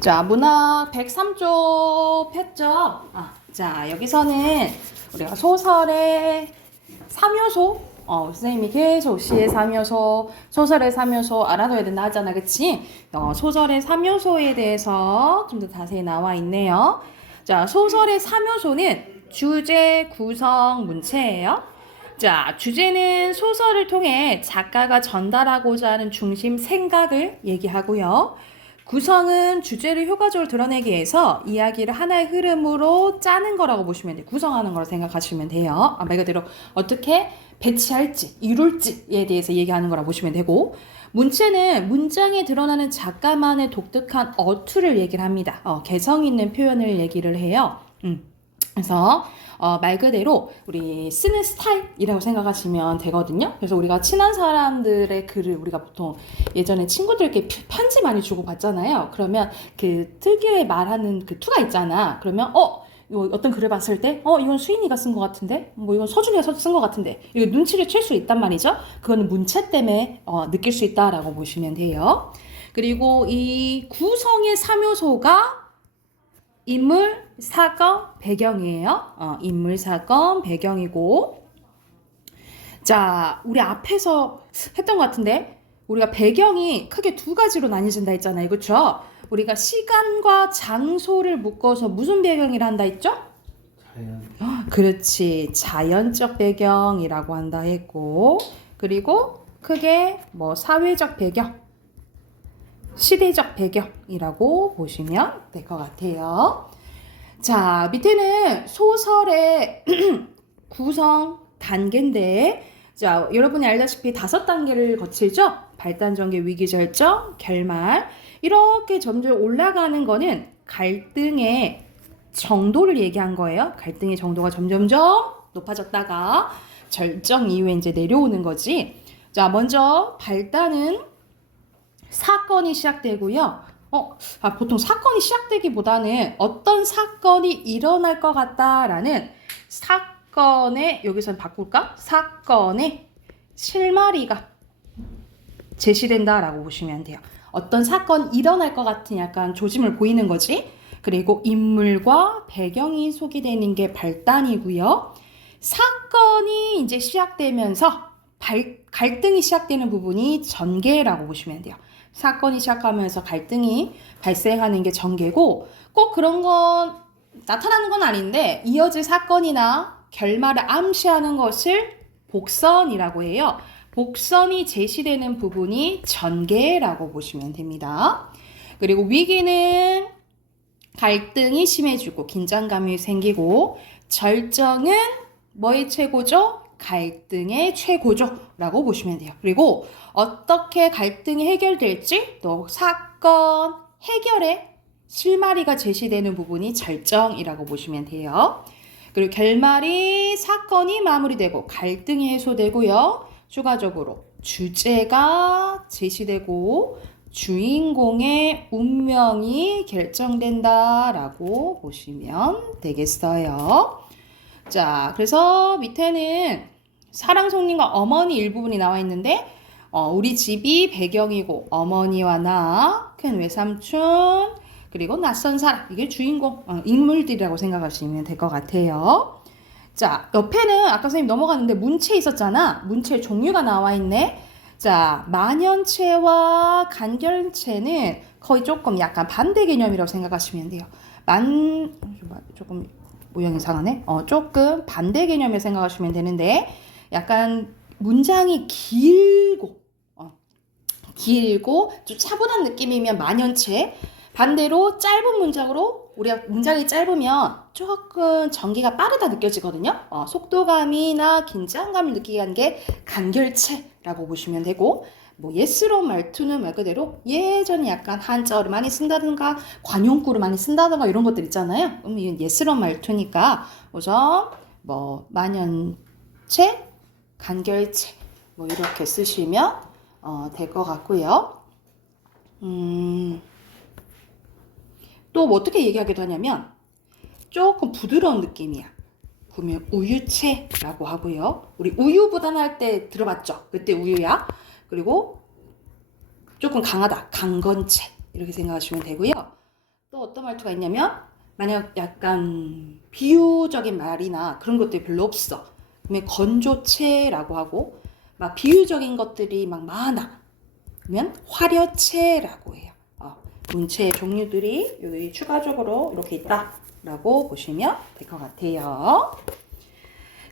자, 문학 103쪽 폈죠? 자, 여기서는 우리가 소설의 3요소, 선생님이 계속 시의 3요소, 소설의 3요소 알아둬야 된다 하잖아, 그치? 소설의 3요소에 대해서 좀 더 자세히 나와 있네요. 자, 소설의 3요소는 주제, 구성, 문체예요. 자, 주제는 소설을 통해 작가가 전달하고자 하는 중심 생각을 얘기하고요. 구성은 주제를 효과적으로 드러내기 위해서 이야기를 하나의 흐름으로 짜는 거라고 보시면 돼요. 구성하는 거라고 생각하시면 돼요. 말 그대로 어떻게 배치할지, 이룰지에 대해서 얘기하는 거라고 보시면 되고, 문체는 문장에 드러나는 작가만의 독특한 어투를 얘기를 합니다. 개성 있는 표현을 얘기를 해요. 그래서 말 그대로 우리 쓰는 스타일이라고 생각하시면 되거든요. 그래서 우리가 친한 사람들의 글을 우리가 보통 예전에 친구들께 편지 많이 주고 받잖아요. 그러면 그 특유의 말하는 그 투가 있잖아. 그러면 이거 어떤 글을 봤을 때 이건 수인이가 쓴 것 같은데 뭐 이건 서준이가 쓴 것 같은데 이거 눈치를 챌 수 있단 말이죠. 그거는 문체 때문에 느낄 수 있다라고 보시면 돼요. 그리고 이 구성의 3요소가 인물, 사건, 배경이에요. 인물, 사건, 배경이고. 자, 우리 앞에서 했던 것 같은데 우리가 배경이 크게 두 가지로 나뉘어진다 했잖아요. 그렇죠? 우리가 시간과 장소를 묶어서 무슨 배경이라 한다 했죠? 그렇지. 자연적 배경이라고 한다 했고, 그리고 크게 뭐 사회적 배경, 시대적 배경이라고 보시면 될 것 같아요. 자, 밑에는 소설의 구성 단계인데, 자, 여러분이 알다시피 5단계를 거치죠? 발단, 전개, 위기, 절정, 결말. 이렇게 점점 올라가는 거는 갈등의 정도를 얘기한 거예요. 갈등의 정도가 점점점 높아졌다가 절정 이후에 이제 내려오는 거지. 자, 먼저 발단은 사건이 시작되고요. 보통 사건이 시작되기보다는 어떤 사건이 일어날 것 같다라는 사건의, 여기서는 바꿀까? 사건의 실마리가 제시된다라고 보시면 돼요. 어떤 사건이 일어날 것 같은 약간 조짐을 보이는 거지. 그리고 인물과 배경이 소개되는 게 발단이고요. 사건이 이제 시작되면서 갈등이 시작되는 부분이 전개라고 보시면 돼요. 사건이 시작하면서 갈등이 발생하는 게 전개고, 꼭 그런 건 나타나는 건 아닌데 이어질 사건이나 결말을 암시하는 것을 복선이라고 해요. 복선이 제시되는 부분이 전개라고 보시면 됩니다. 그리고 위기는 갈등이 심해지고 긴장감이 생기고, 절정은 뭐의 최고죠? 갈등의 최고조라고 보시면 돼요. 그리고 어떻게 갈등이 해결될지, 또 사건 해결의 실마리가 제시되는 부분이 절정이라고 보시면 돼요. 그리고 결말이 사건이 마무리되고 갈등이 해소되고요. 추가적으로 주제가 제시되고 주인공의 운명이 결정된다라고 보시면 되겠어요. 자, 그래서 밑에는 사랑송님과 어머니 일부분이 나와 있는데, 우리 집이 배경이고 어머니와 나, 큰 외삼촌, 그리고 낯선 사람, 이게 주인공 인물들이라고 생각하시면 될 것 같아요. 자, 옆에는 아까 선생님 넘어갔는데 문체 있었잖아. 문체 종류가 나와 있네. 자, 만연체와 간결체는 거의 조금 약간 반대 개념이라고 생각하시면 돼요. 조금 모양이 이상하네. 조금 반대 개념을 생각하시면 되는데, 약간 문장이 길고 좀 차분한 느낌이면 만연체, 반대로 짧은 문장으로, 우리가 문장이 짧으면 조금 전개가 빠르다 느껴지거든요. 속도감이나 긴장감을 느끼게 하는 게 간결체라고 보시면 되고, 뭐 예스러운 말투는 말 그대로 예전에 약간 한자어를 많이 쓴다든가 관용구를 많이 쓴다든가 이런 것들 있잖아요. 이건 예스러운 말투니까 우선 뭐 만연체, 간결체 뭐 이렇게 쓰시면 될 것 같고요. 또 뭐 어떻게 얘기하기도 하냐면 조금 부드러운 느낌이야. 그러면 우유체라고 하고요. 우리 우유 보단할 때 들어봤죠? 그때 우유야. 그리고 조금 강하다, 강건체 이렇게 생각하시면 되고요. 또 어떤 말투가 있냐면 만약 약간 비유적인 말이나 그런 것들이 별로 없어. 그러면 건조체라고 하고 막 비유적인 것들이 막 많아. 그러면 화려체라고 해요. 문체의 종류들이 여기 추가적으로 이렇게 있다라고 보시면 될 것 같아요.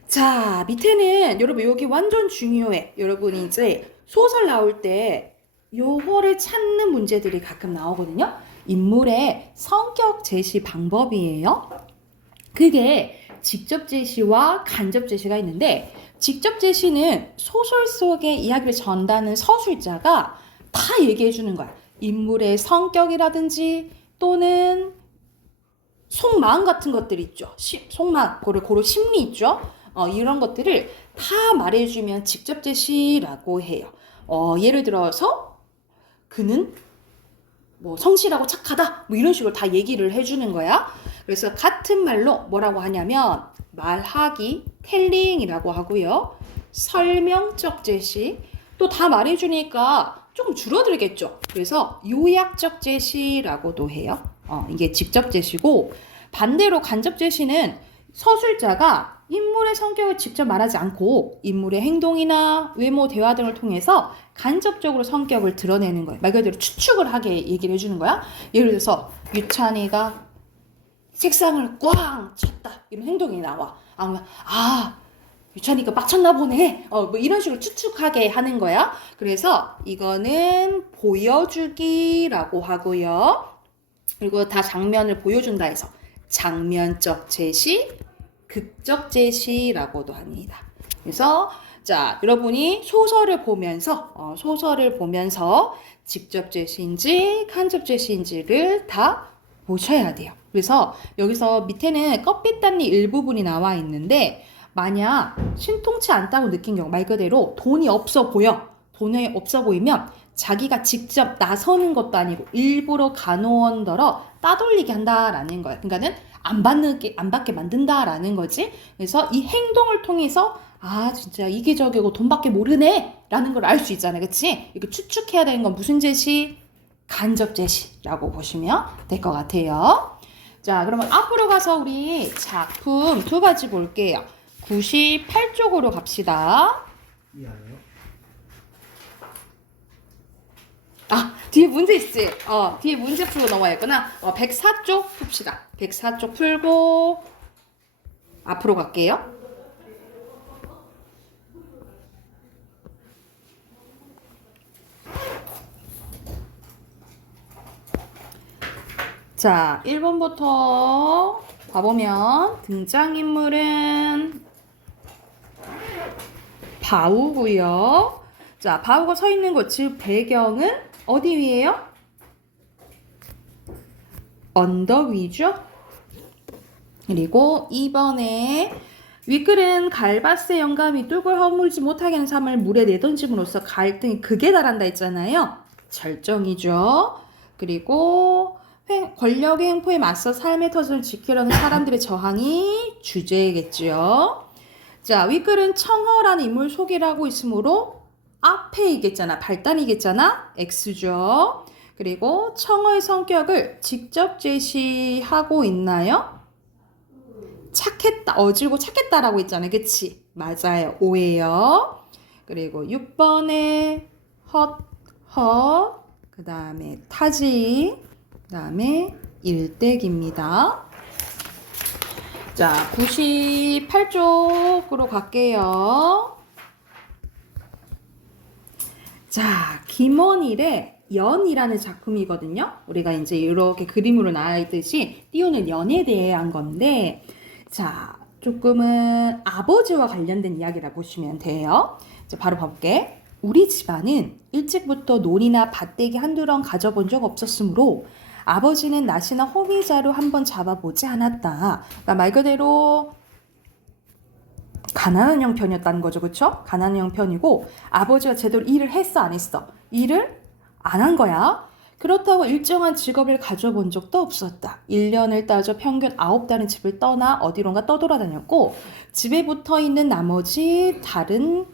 자, 밑에는 여러분 여기 완전 중요해. 여러분이 이제 소설 나올 때 요거를 찾는 문제들이 가끔 나오거든요. 인물의 성격 제시 방법이에요. 그게 직접 제시와 간접 제시가 있는데 직접 제시는 소설 속의 이야기를 전다는 서술자가 다 얘기해 주는 거야. 인물의 성격이라든지 또는 속마음 같은 것들 있죠. 속마음, 고로 심리 있죠. 이런 것들을 다 말해주면 직접 제시라고 해요. 예를 들어서 그는 뭐 성실하고 착하다 뭐 이런 식으로 다 얘기를 해주는 거야. 그래서 같은 말로 뭐라고 하냐면 말하기, 텔링이라고 하고요. 설명적 제시 또 다 말해주니까 조금 줄어들겠죠. 그래서 요약적 제시라고도 해요. 이게 직접 제시고 반대로 간접 제시는 서술자가 인물의 성격을 직접 말하지 않고 인물의 행동이나 외모, 대화 등을 통해서 간접적으로 성격을 드러내는 거예요. 말 그대로 추측을 하게 얘기를 해주는 거야. 예를 들어서 유찬이가 책상을 꽝 쳤다 이런 행동이 나와. 유찬이가 빡쳤나 보네. 뭐 이런 식으로 추측하게 하는 거야. 그래서 이거는 보여주기라고 하고요. 그리고 다 장면을 보여준다 해서 장면적 제시, 극적 제시라고도 합니다. 그래서 자, 여러분이 소설을 보면서 직접 제시인지 간접 제시인지를 다 보셔야 돼요. 그래서 여기서 밑에는 껍빗단리 일부분이 나와 있는데 만약 신통치 않다고 느낀 경우 말 그대로 돈이 없어 보이면 자기가 직접 나서는 것도 아니고 일부러 간호원더러 따돌리게 한다라는 거예요. 그러니까는 안 받게 만든다라는 거지. 그래서 이 행동을 통해서 진짜 이기적이고 돈밖에 모르네 라는 걸 알 수 있잖아요. 그치? 이거 추측해야 되는 건 무슨 제시? 간접 제시라고 보시면 될 것 같아요. 자, 그러면 앞으로 가서 우리 작품 두 가지 볼게요. 98쪽으로 갑시다. 뒤에 문제 있지? 뒤에 문제 풀고 넘어야겠구나. 104쪽 풉시다. 104쪽 풀고 앞으로 갈게요. 자, 1번부터 봐보면 등장인물은 바우고요. 자, 바우가 서 있는 곳, 즉 배경은 어디 위에요? 언덕 위죠? 그리고 2번에 윗글은 갈바스의 영감이 뚝을 허물지 못하게 하는 삶을 물에 내던짐으로써 갈등이 극에 달한다 했잖아요. 절정이죠. 그리고 권력의 횡포에 맞서 삶의 터전을 지키려는 사람들의 저항이 주제겠죠. 자, 윗글은 청허라는 인물 소개를 하고 있으므로 앞에 이겠잖아. 발단이겠잖아. X죠. 그리고 청허의 성격을 직접 제시하고 있나요? 착했다. 어질고 착했다라고 했잖아요. 그치? 맞아요. O예요. 그리고 6번에 그 다음에 타지, 그 다음에 일대기입니다. 자, 98쪽으로 갈게요. 자, 김원일의 연이라는 작품이거든요. 우리가 이제 이렇게 그림으로 나와 있듯이 띄우는 연에 대한 건데, 자, 조금은 아버지와 관련된 이야기라 보시면 돼요. 자, 바로 봐볼게. 우리 집안은 일찍부터 논이나 밭대기 한두 번 가져본 적 없었으므로 아버지는 낫이나 호미자루 한번 잡아보지 않았다. 그러니까 말 그대로 가난한 형편이었다는 거죠. 그쵸? 가난한 형편이고 아버지가 제대로 일을 했어 안 했어? 일을 안 한 거야. 그렇다고 일정한 직업을 가져본 적도 없었다. 1년을 따져 평균 9달은 집을 떠나 어디론가 떠돌아다녔고 집에 붙어있는 나머지 딸은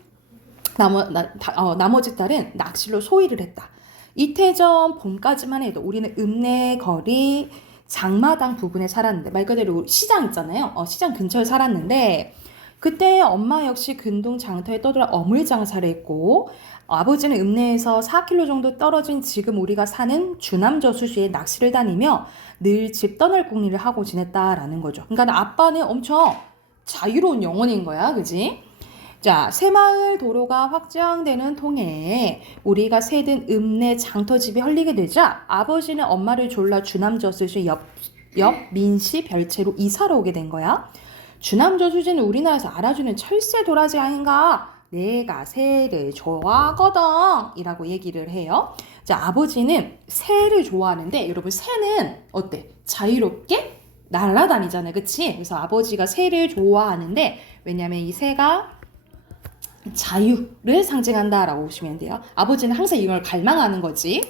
낚시로 소일을 했다. 이태전 봄까지만 해도 우리는 읍내 거리 장마당 부근에 살았는데, 말 그대로 시장 있잖아요. 시장 근처에 살았는데 그때 엄마 역시 근동 장터에 떠돌아 어물 장사를 했고, 아버지는 읍내에서 4km 정도 떨어진 지금 우리가 사는 주남 저수지에 낚시를 다니며 늘 집 떠날 궁리를 하고 지냈다라는 거죠. 그러니까 아빠는 엄청 자유로운 영혼인 거야, 그지? 자, 새마을 도로가 확장되는 통에 우리가 세든 읍내 장터집이 헐리게 되자 아버지는 엄마를 졸라 주남저수지 옆 민씨 별채로 이사를 오게 된 거야. 주남저수지는 우리나라에서 알아주는 철새 도라지 아닌가? 내가 새를 좋아하거든 이라고 얘기를 해요. 자, 아버지는 새를 좋아하는데 여러분, 새는 어때? 자유롭게 날아다니잖아요, 그치? 그래서 아버지가 새를 좋아하는데, 왜냐면 이 새가 자유를 상징한다라고 보시면 돼요. 아버지는 항상 이걸 갈망하는 거지.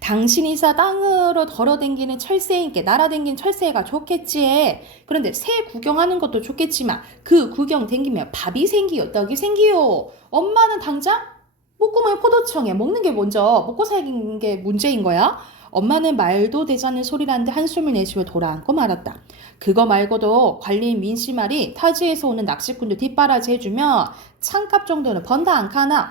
당신이사 땅으로 걸어댕기는 철새인께 날아댕긴 철새가 좋겠지. 그런데 새 구경하는 것도 좋겠지만 그 구경 댕기면 밥이 생기요, 떡이 생기요. 엄마는 당장 목구멍에 포도청에 먹는 게 먼저 먹고 살긴 게 문제인 거야. 엄마는 말도 되지 않는 소리라는데 한숨을 내쉬며 돌아앉고 말았다. 그거 말고도 관리인 민씨 말이 타지에서 오는 낚시꾼들 뒷바라지 해주면 찬값 정도는 번다 안 카나?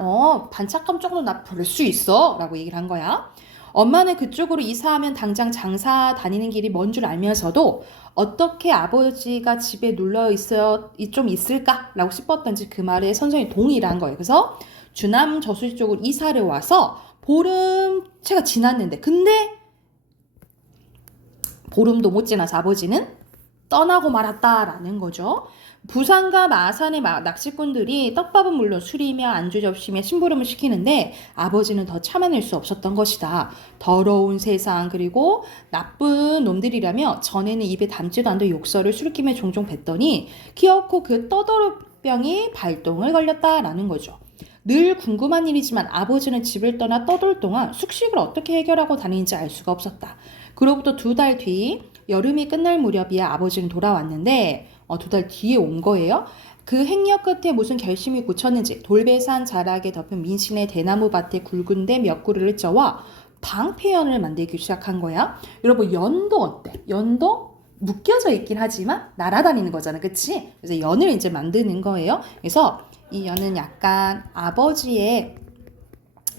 반찬값 정도 나 벌 수 있어 라고 얘기를 한 거야. 엄마는 그쪽으로 이사하면 당장 장사 다니는 길이 먼 줄 알면서도 어떻게 아버지가 집에 눌러 있어 좀 있을까라고 싶었던지 그 말에 선생님이 동의를 한 거예요. 그래서 주남 저수지 쪽으로 이사를 와서 보름채가 지났는데, 근데 보름도 못 지나서 아버지는 떠나고 말았다라는 거죠. 부산과 마산의 낚시꾼들이 떡밥은 물론 술이며 안주 접시며 심부름을 시키는데 아버지는 더 참아낼 수 없었던 것이다. 더러운 세상, 그리고 나쁜 놈들이라며 전에는 입에 담지도 않던 욕설을 술김에 종종 뱉더니 기어코 그 떠돌병이 발동을 걸렸다라는 거죠. 늘 궁금한 일이지만 아버지는 집을 떠나 떠돌 동안 숙식을 어떻게 해결하고 다니는지 알 수가 없었다. 그로부터 2달 뒤 여름이 끝날 무렵이야 아버지는 돌아왔는데 2달 뒤에 온 거예요. 그 행여 끝에 무슨 결심이 굳혔는지 돌배산 자락에 덮인 민신의 대나무 밭에 굵은 데 몇 그루를 쪄와 방패연을 만들기 시작한 거야. 여러분, 연도 어때? 연도 묶여져 있긴 하지만 날아다니는 거잖아, 그치? 그래서 연을 이제 만드는 거예요. 그래서 이 연은 약간 아버지의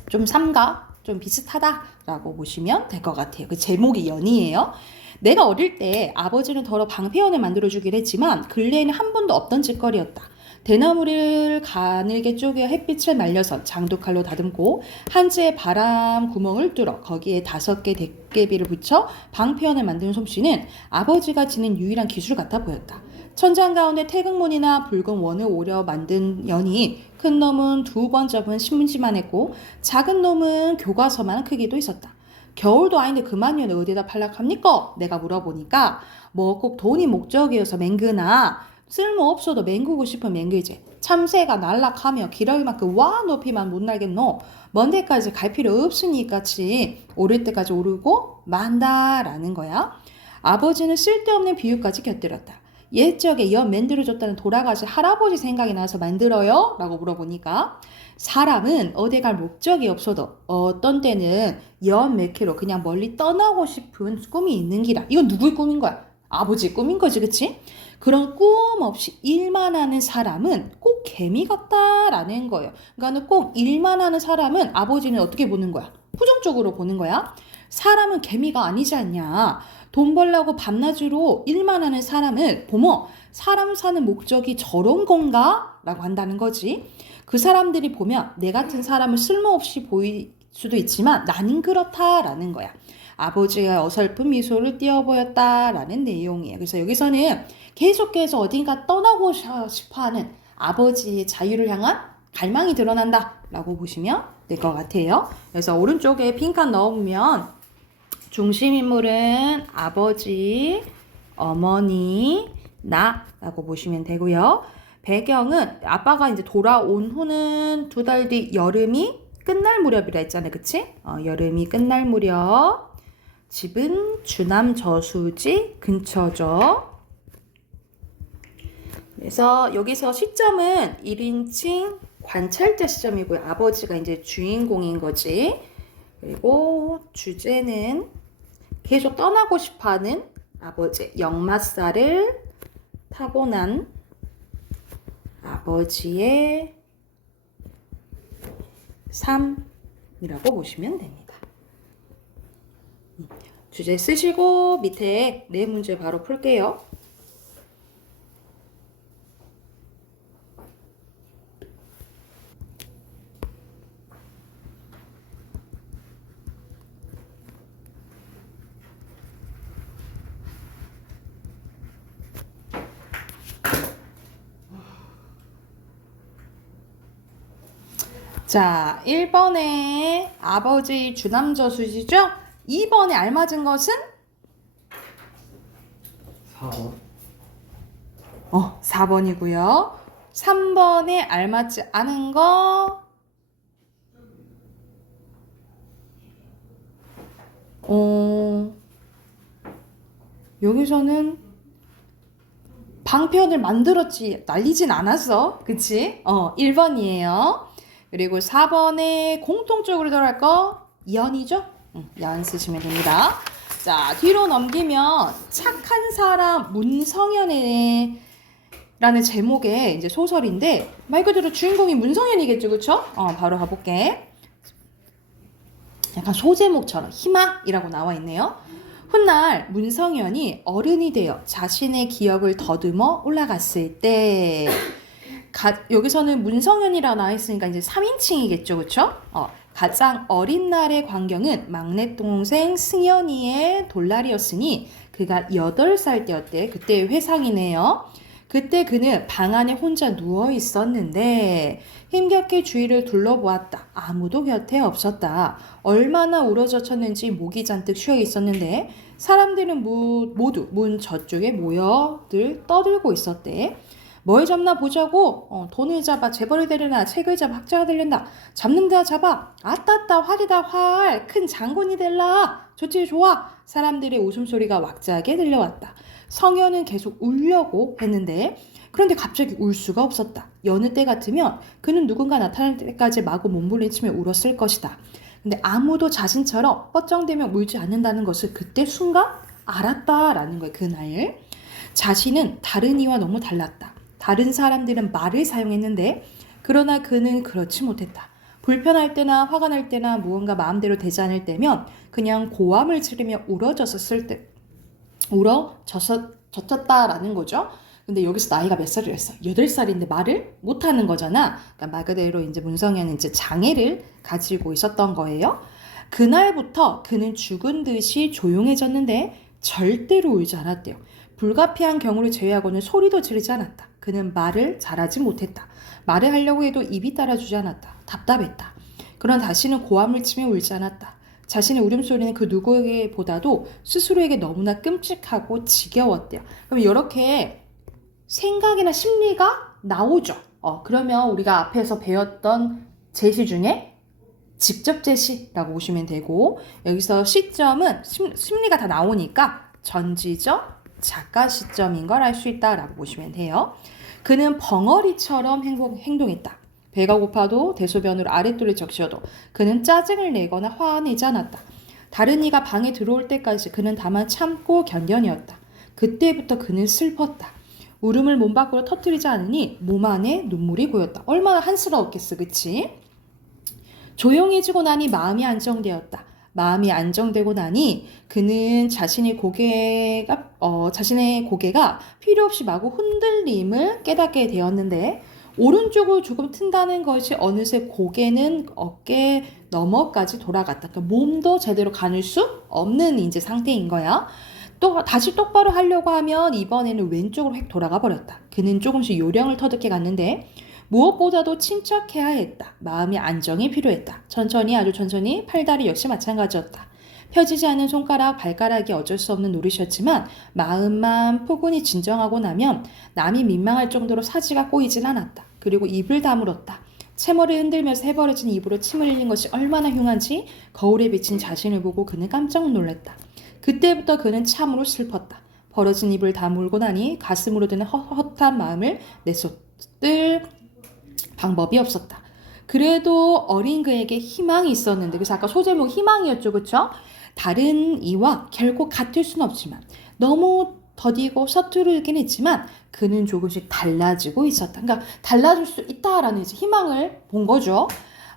좀 삶과 좀 비슷하다라고 보시면 될 것 같아요. 그 제목이 연이에요. 내가 어릴 때 아버지는 더러 방패연을 만들어주긴 했지만 근래에는 한 번도 없던 짓거리였다. 대나무를 가늘게 쪼개 햇빛을 날려서 장독칼로 다듬고 한지에 바람 구멍을 뚫어 거기에 5개 대깨비를 붙여 방패연을 만드는 솜씨는 아버지가 지닌 유일한 기술 같아 보였다. 천장 가운데 태극문이나 붉은 원을 오려 만든 연이 큰 놈은 2번 접은 신문지만 했고 작은 놈은 교과서만 크기도 있었다. 겨울도 아닌데 그만 연 어디다 팔락합니까? 내가 물어보니까 뭐 꼭 돈이 목적이어서 맹그나 쓸모없어도 맹그고 싶은 맹그지. 참새가 날락하며 기러기만큼 와 높이만 못 날겠노. 먼 데까지 갈 필요 없으니 같이 오를 때까지 오르고 만다라는 거야. 아버지는 쓸데없는 비유까지 곁들였다. 옛적에 연 만들어줬다는 돌아가신 할아버지 생각이 나서 만들어요? 라고 물어보니까 사람은 어디 갈 목적이 없어도 어떤 때는 연 몇 킬로 그냥 멀리 떠나고 싶은 꿈이 있는 기라. 이건 누구의 꿈인 거야? 아버지의 꿈인 거지, 그치? 그런 꿈 없이 일만 하는 사람은 꼭 개미 같다라는 거예요. 그러니까 꼭 일만 하는 사람은 아버지는 어떻게 보는 거야? 부정적으로 보는 거야. 사람은 개미가 아니지 않냐. 돈 벌려고 밤낮으로 일만 하는 사람은 보면 사람 사는 목적이 저런 건가? 라고 한다는 거지. 그 사람들이 보면 내 같은 사람을 쓸모없이 보일 수도 있지만 나는 그렇다라는 거야. 아버지가 어설픈 미소를 띄어 보였다라는 내용이에요. 그래서 여기서는 계속해서 어딘가 떠나고 싶어하는 아버지의 자유를 향한 갈망이 드러난다라고 보시면 될 것 같아요. 그래서 오른쪽에 빈칸 넣으면 중심 인물은 아버지, 어머니, 나라고 보시면 되고요. 배경은 아빠가 이제 돌아온 후는 2달 뒤 여름이 끝날 무렵이라 했잖아요, 그치? 여름이 끝날 무렵. 집은 주남 저수지 근처죠. 그래서 여기서 시점은 1인칭 관찰자 시점이고요. 아버지가 이제 주인공인 거지. 그리고 주제는 계속 떠나고 싶어하는 아버지 역마살을 타고난 아버지의 삶이라고 보시면 됩니다. 주제 쓰시고 밑에 네 문제 바로 풀게요. 자, 1번에 아버지 주남저수지죠? 2번에 알맞은 것은? 4번. 4번이고요. 3번에 알맞지 않은 거? 여기서는 방편을 만들었지 날리진 않았어. 그치? 1번이에요. 그리고 4번에 공통적으로 들어갈 거 연이죠? 연 쓰시면 됩니다. 자, 뒤로 넘기면 착한 사람 문성현의 라는 제목의 이제 소설인데 말 그대로 주인공이 문성현이겠죠, 그쵸? 바로 가볼게. 약간 소제목처럼 희망이라고 나와 있네요. 훗날 문성현이 어른이 되어 자신의 기억을 더듬어 올라갔을 때 여기서는 문성현이라고 나와 있으니까 이제 3인칭이겠죠, 그쵸? 가장 어린 날의 광경은 막내 동생 승현이의 돌날이었으니 그가 8살 때였대. 그때의 회상이네요. 그때 그는 방 안에 혼자 누워 있었는데 힘겹게 주위를 둘러보았다. 아무도 곁에 없었다. 얼마나 우러젖혔는지 목이 잔뜩 쉬어 있었는데 사람들은 모두 문 저쪽에 모여들 떠들고 있었대. 뭘 잡나 보자고. 돈을 잡아 재벌이 되려나 책을 잡아 학자가 되려나 잡는다 잡아 아따따 활이다 활 큰 장군이 될라 좋지 좋아. 사람들의 웃음소리가 왁자하게 들려왔다. 성현은 계속 울려고 했는데 그런데 갑자기 울 수가 없었다. 여느 때 같으면 그는 누군가 나타날 때까지 마구 몸부림치며 울었을 것이다. 근데 아무도 자신처럼 뻗정대며 울지 않는다는 것을 그때 순간 알았다라는 거예요. 그날 자신은 다른 이와 너무 달랐다. 다른 사람들은 말을 사용했는데 그러나 그는 그렇지 못했다. 불편할 때나 화가 날 때나 무언가 마음대로 되지 않을 때면 그냥 고함을 지르며 울어젖었다라는 거죠. 근데 여기서 나이가 몇 살이랬어? 8살인데 말을 못하는 거잖아. 그러니까 말 그대로 이제 문성현은 이제 장애를 가지고 있었던 거예요. 그날부터 그는 죽은 듯이 조용해졌는데 절대로 울지 않았대요. 불가피한 경우를 제외하고는 소리도 지르지 않았다. 그는 말을 잘하지 못했다. 말을 하려고 해도 입이 따라주지 않았다. 답답했다. 그러나 다시는 고함을 치며 울지 않았다. 자신의 울음소리는 그 누구에게보다도 스스로에게 너무나 끔찍하고 지겨웠대요. 그럼 이렇게 생각이나 심리가 나오죠. 그러면 우리가 앞에서 배웠던 제시 중에 직접 제시라고 보시면 되고 여기서 시점은 심리가 다 나오니까 전지적 작가 시점인 걸 알 수 있다라고 보시면 돼요. 그는 벙어리처럼 행동했다. 배가 고파도 대소변으로 아랫도를 적셔도 그는 짜증을 내거나 화내지 않았다. 다른 이가 방에 들어올 때까지 그는 다만 참고 견뎌내었다. 그때부터 그는 슬펐다. 울음을 몸 밖으로 터뜨리지 않으니 몸 안에 눈물이 고였다. 얼마나 한스러웠겠어, 그치? 조용해지고 나니 마음이 안정되었다. 마음이 안정되고 나니 그는 자신의 고개가 필요 없이 마구 흔들림을 깨닫게 되었는데 오른쪽으로 조금 튼다는 것이 어느새 고개는 어깨 너머까지 돌아갔다. 그러니까 몸도 제대로 가눌 수 없는 이제 상태인 거야. 또 다시 똑바로 하려고 하면 이번에는 왼쪽으로 획 돌아가 버렸다. 그는 조금씩 요령을 터득해 갔는데 무엇보다도 침착해야 했다. 마음의 안정이 필요했다. 아주 천천히 팔다리 역시 마찬가지였다. 펴지지 않은 손가락, 발가락이 어쩔 수 없는 노릇이었지만 마음만 포근히 진정하고 나면 남이 민망할 정도로 사지가 꼬이진 않았다. 그리고 입을 다물었다. 채머리 흔들면서 해버려진 입으로 침을 흘린 것이 얼마나 흉한지 거울에 비친 자신을 보고 그는 깜짝 놀랐다. 그때부터 그는 참으로 슬펐다. 벌어진 입을 다물고 나니 가슴으로 드는 헛헛한 마음을 내쏟을 방법이 없었다. 그래도 어린 그에게 희망이 있었는데 그래서 아까 소제목 희망이었죠. 그쵸? 다른 이와 결코 같을 수는 없지만 너무 더디고 서투르긴 했지만 그는 조금씩 달라지고 있었다. 그러니까 달라질 수 있다라는 이제 희망을 본 거죠.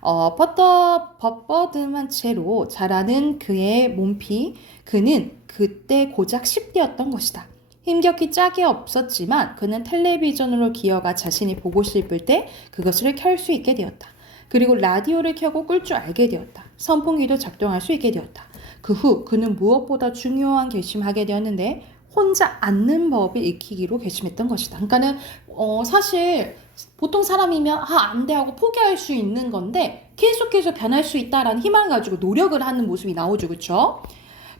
뻣뻣한 채로 자라는 그의 몸피, 그는 그때 고작 10대였던 것이다. 힘겹기 짝이 없었지만 그는 텔레비전으로 기어가 자신이 보고 싶을 때 그것을 켤 수 있게 되었다. 그리고 라디오를 켜고 끌 줄 알게 되었다. 선풍기도 작동할 수 있게 되었다. 그 후 그는 무엇보다 중요한 결심하게 되었는데 혼자 앉는 법을 익히기로 결심했던 것이다. 그러니까는 사실 보통 사람이면 안 돼 하고 포기할 수 있는 건데 계속해서 변할 수 있다라는 희망을 가지고 노력을 하는 모습이 나오죠. 그렇죠?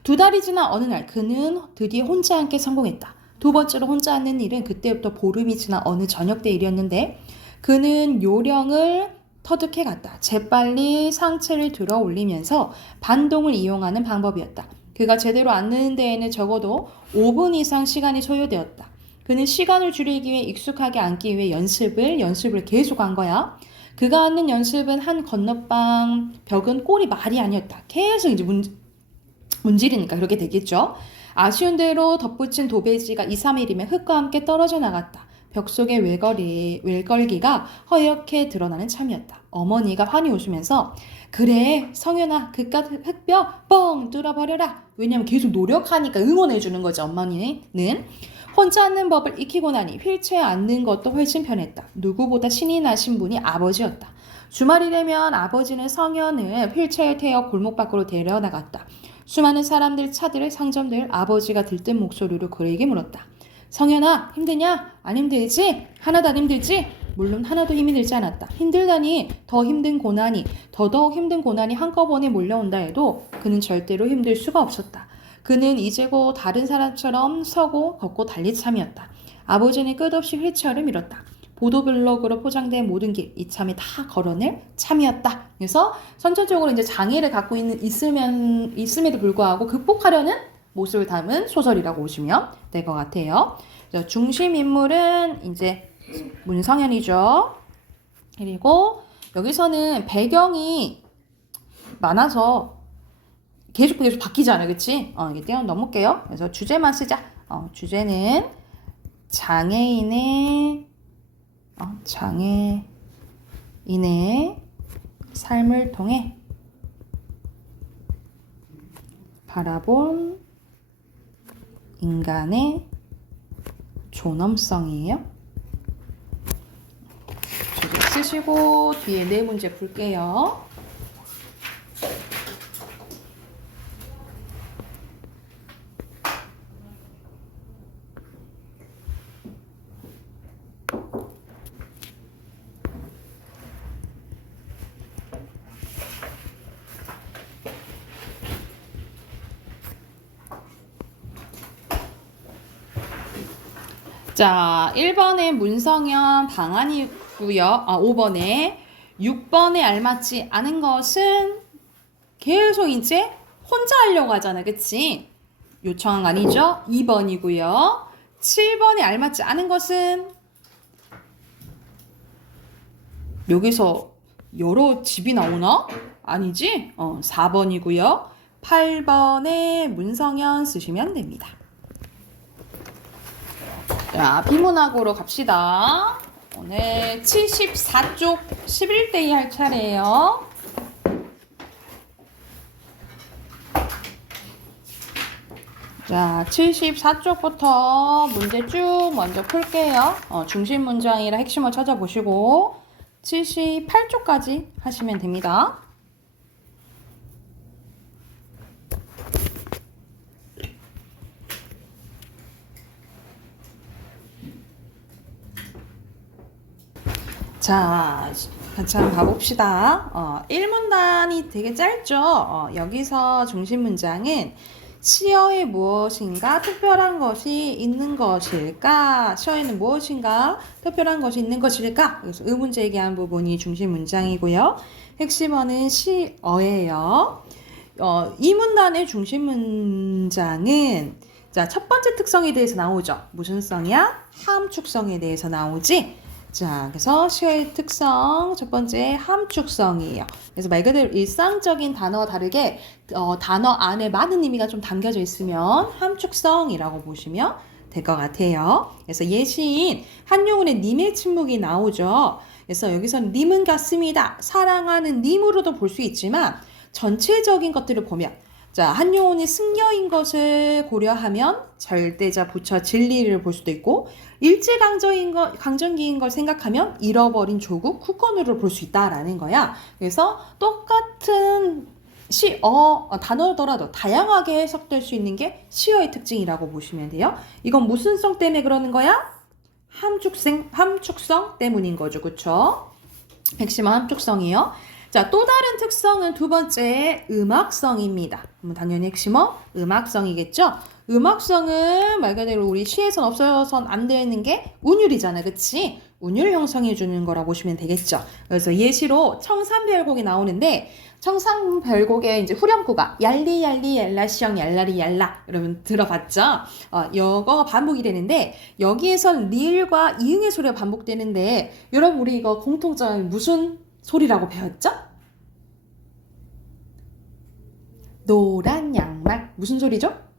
2달이 지난 어느 날 그는 드디어 혼자 앉게 성공했다. 두 번째로 혼자 앉는 일은 그때부터 보름이 지난 어느 저녁 때 일이었는데 그는 요령을 터득해 갔다. 재빨리 상체를 들어 올리면서 반동을 이용하는 방법이었다. 그가 제대로 앉는 데에는 적어도 5분 이상 시간이 소요되었다. 그는 시간을 줄이기 위해 익숙하게 앉기 위해 연습을 계속 한 거야. 그가 앉는 연습은 한 건너방 벽은 꼴이 말이 아니었다. 계속 이제 문지르니까 그렇게 되겠죠. 아쉬운 대로 덧붙인 도배지가 2, 3일이면 흙과 함께 떨어져 나갔다. 벽 속의 외걸기가 허옇게 드러나는 참이었다. 어머니가 환히 웃으면서 그래 성현아 그깟 흙뼈 뻥 뚫어버려라. 왜냐면 계속 노력하니까 응원해주는 거죠. 엄마는 혼자 앉는 법을 익히고 나니 휠체어에 앉는 것도 훨씬 편했다. 누구보다 신이 나신 분이 아버지였다. 주말이 되면 아버지는 성현을 휠체어에 태워 골목 밖으로 데려나갔다. 수많은 사람들, 차들, 상점들, 아버지가 들뜬 목소리로 그에게 물었다. 성현아 힘드냐? 안 힘들지? 하나도 안 힘들지? 물론 하나도 힘이 들지 않았다. 힘들다니 더더욱 힘든 고난이 한꺼번에 몰려온다 해도 그는 절대로 힘들 수가 없었다. 그는 이제 곧 다른 사람처럼 서고 걷고 달릴 참이었다. 아버지는 끝없이 휠체어를 밀었다. 보도블록으로 포장된 모든 길, 이참에 다 걸어낼 참이었다. 그래서 선천적으로 이제 장애를 갖고 있음에도 불구하고 극복하려는 모습을 담은 소설이라고 보시면 될 것 같아요. 중심 인물은 이제 문성현이죠. 그리고 여기서는 배경이 많아서 계속 바뀌잖아요. 그치? 이게 떼어 넘을게요. 그래서 주제만 쓰자. 주제는 장애인의 삶을 통해 바라본 인간의 존엄성이에요. 주제 쓰시고 뒤에 네 문제 풀게요. 자, 1번에 문성현 방안이고요. 5번에 6번에 알맞지 않은 것은 계속 이제 혼자 하려고 하잖아. 그치? 요청한 거 아니죠? 2번이고요. 7번에 알맞지 않은 것은 여기서 여러 집이 나오나? 아니지? 4번이고요. 8번에 문성현 쓰시면 됩니다. 자, 비문학으로 갑시다. 오늘 74쪽 11대2 할 차례예요. 자, 74쪽부터 문제 쭉 먼저 풀게요. 중심 문장이라 핵심을 찾아보시고 78쪽까지 하시면 됩니다. 자, 같이 한번 가봅시다. 1문단이 되게 짧죠? 여기서 중심 문장은 시어에 무엇인가 특별한 것이 있는 것일까? 시어에는 무엇인가 특별한 것이 있는 것일까? 그래서 의문제 얘기한 부분이 중심 문장이고요. 핵심어는 시어예요. 이 문단의 중심 문장은 자, 첫 번째 특성에 대해서 나오죠. 무슨 성이야? 함축성에 대해서 나오지. 자, 그래서 시의 특성 첫 번째 함축성이에요. 그래서 말 그대로 일상적인 단어와 다르게 단어 안에 많은 의미가 좀 담겨져 있으면 함축성이라고 보시면 될 것 같아요. 그래서 예시인 한용운의 님의 침묵이 나오죠. 그래서 여기서는 님은 같습니다. 사랑하는 님으로도 볼 수 있지만 전체적인 것들을 보면 자, 한용운이 승려인 것을 고려하면 절대자 부처 진리를 볼 수도 있고 강점기인 걸 생각하면 잃어버린 조국 후건으로 볼 수 있다라는 거야. 그래서 똑같은 단어더라도 다양하게 해석될 수 있는 게 시어의 특징이라고 보시면 돼요. 이건 무슨 성 때문에 그러는 거야? 함축성 때문인 거죠. 그쵸? 핵심은 함축성이에요. 자, 또 다른 특성은 두 번째 음악성입니다. 당연히 핵심은 음악성이겠죠? 음악성은 말 그대로 우리 시에선 없어서는 안 되는 게 운율이잖아. 그치? 운율 형성해 주는 거라고 보시면 되겠죠. 그래서 예시로 청산별곡이 나오는데 청산별곡에 이제 후렴구가 얄리얄리 얄라시영 얄라리 얄라 여러분 들어봤죠? 이거가 반복이 되는데 여기에선 리을과 이응의 소리가 반복되는데 여러분 우리 이거 공통점이 무슨 소리라고 배웠죠? 노란 양말 무슨 소리죠?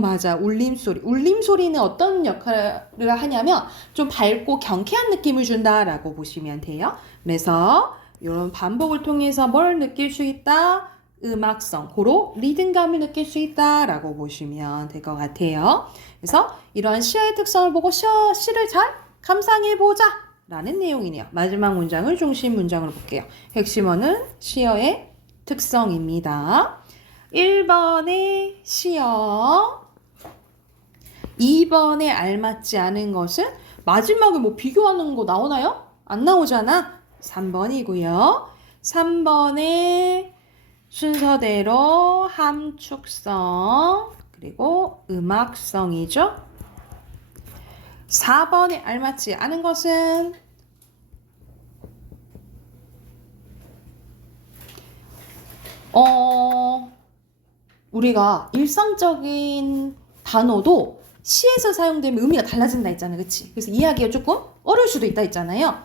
맞아. 울림소리. 울림소리는 어떤 역할을 하냐면 좀 밝고 경쾌한 느낌을 준다라고 보시면 돼요. 그래서 이런 반복을 통해서 뭘 느낄 수 있다? 음악성, 고로 리듬감을 느낄 수 있다라고 보시면 될 것 같아요. 그래서 이런 시의 특성을 보고 시를 잘 감상해보자 라는 내용이네요. 마지막 문장을 중심 문장으로 볼게요. 핵심어는 시어의 특성입니다. 1번의 시어 2번에 알맞지 않은 것은 마지막에 뭐 비교하는 거 나오나요? 안 나오잖아. 3번이고요. 3번의 순서대로 함축성 그리고 음악성이죠. 4번에 알맞지 않은 것은 우리가 일상적인 단어도 시에서 사용되면 의미가 달라진다 했잖아요. 그치? 그래서 이해하기가 조금 어려울 수도 있다 했잖아요.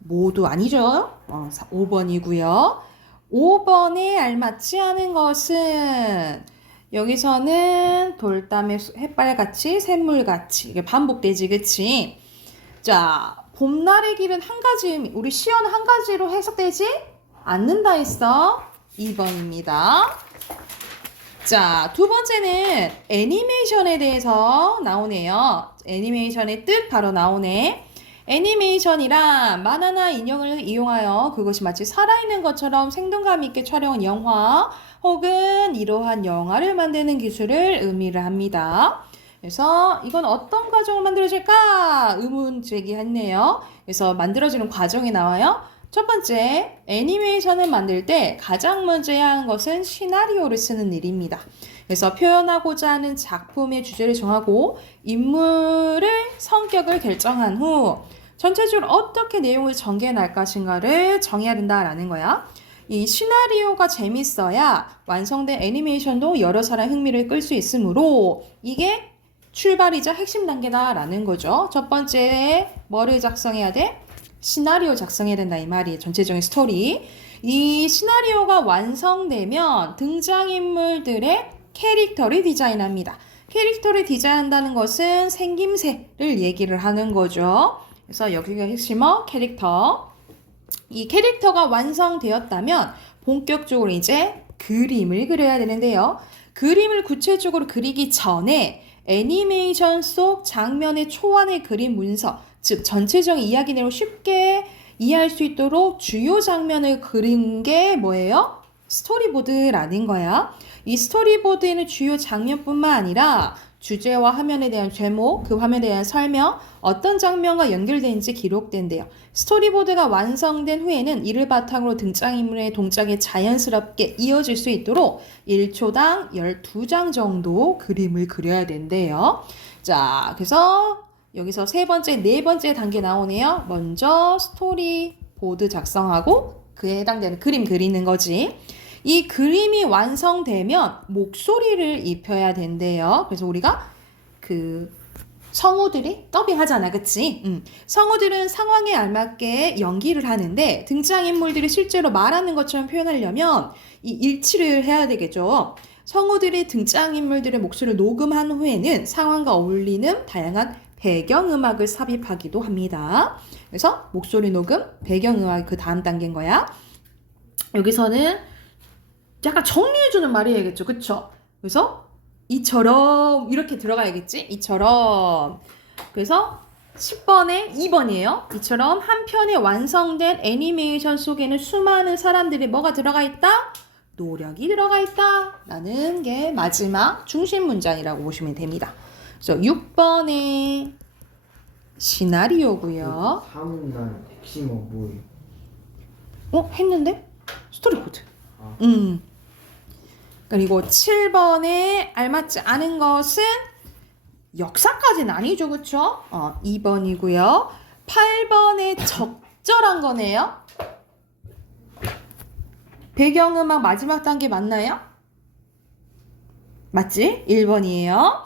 모두 아니죠. 5번이고요. 5번에 알맞지 않은 것은 여기서는 돌담에 햇발같이 샘물같이 이게 반복되지. 그치? 자, 봄날의 길은 한 가지 의미 우리 시어는 한 가지로 해석되지 않는다 했어. 2번입니다. 자, 두 번째는 애니메이션에 대해서 나오네요. 애니메이션의 뜻 바로 나오네. 애니메이션이란 만화나 인형을 이용하여 그것이 마치 살아있는 것처럼 생동감 있게 촬영한 영화 혹은 이러한 영화를 만드는 기술을 의미를 합니다. 그래서 이건 어떤 과정을 만들어질까? 의문 제기했네요. 그래서 만들어지는 과정이 나와요. 첫 번째, 애니메이션을 만들 때 가장 먼저 해야 하는 것은 시나리오를 쓰는 일입니다. 그래서 표현하고자 하는 작품의 주제를 정하고 인물의 성격을 결정한 후 전체적으로 어떻게 내용을 전개해 날 것인가를 정해야 된다라는 거야. 이 시나리오가 재밌어야 완성된 애니메이션도 여러 사람의 흥미를 끌 수 있으므로 이게 출발이자 핵심 단계다라는 거죠. 첫 번째, 뭐를 작성해야 돼? 시나리오 작성해야 된다 이 말이에요. 전체적인 스토리. 이 시나리오가 완성되면 등장인물들의 캐릭터를 디자인합니다. 캐릭터를 디자인한다는 것은 생김새를 얘기를 하는 거죠. 그래서 여기가 핵심어 캐릭터. 이 캐릭터가 완성되었다면 본격적으로 이제 그림을 그려야 되는데요. 그림을 구체적으로 그리기 전에 애니메이션 속 장면의 초안의 그림 문서, 즉 전체적인 이야기 내용을 쉽게 이해할 수 있도록 주요 장면을 그린 게 뭐예요? 스토리보드라는 거야. 이 스토리보드에는 주요 장면뿐만 아니라 주제와 화면에 대한 제목, 그 화면에 대한 설명, 어떤 장면과 연결되는지 기록된대요. 스토리보드가 완성된 후에는 이를 바탕으로 등장인물의 동작이 자연스럽게 이어질 수 있도록 1초당 12장 정도 그림을 그려야 된대요. 자, 그래서 여기서 세 번째, 네 번째 단계 나오네요. 먼저 스토리보드 작성하고 그에 해당되는 그림 그리는 거지. 이 그림이 완성되면 목소리를 입혀야 된대요. 그래서 우리가 그 성우들이 더빙하잖아, 그치? 성우들은 상황에 알맞게 연기를 하는데 등장인물들이 실제로 말하는 것처럼 표현하려면 이 일치를 해야 되겠죠. 성우들이 등장인물들의 목소리를 녹음한 후에는 상황과 어울리는 다양한 배경음악을 삽입하기도 합니다. 그래서 목소리 녹음, 배경음악이 그 다음 단계인 거야. 여기서는 약간 정리해주는 말이 해야겠죠, 그쵸? 그래서 이처럼 이렇게 들어가야겠지? 이처럼. 그래서 10번에 2번이에요. 이처럼 한 편의 완성된 애니메이션 속에는 수많은 사람들이 뭐가 들어가 있다? 노력이 들어가 있다. 라는 게 마지막 중심 문장이라고 보시면 됩니다. 그래서 6번에 시나리오고요. 사문단 핵심은 뭐예요? 했는데? 스토리 코드. 아. 그리고 7번에 알맞지 않은 것은 역사까지는 아니죠, 그쵸? 2번이고요. 8번에 적절한 거네요. 배경음악 마지막 단계 맞나요? 맞지? 1번이에요.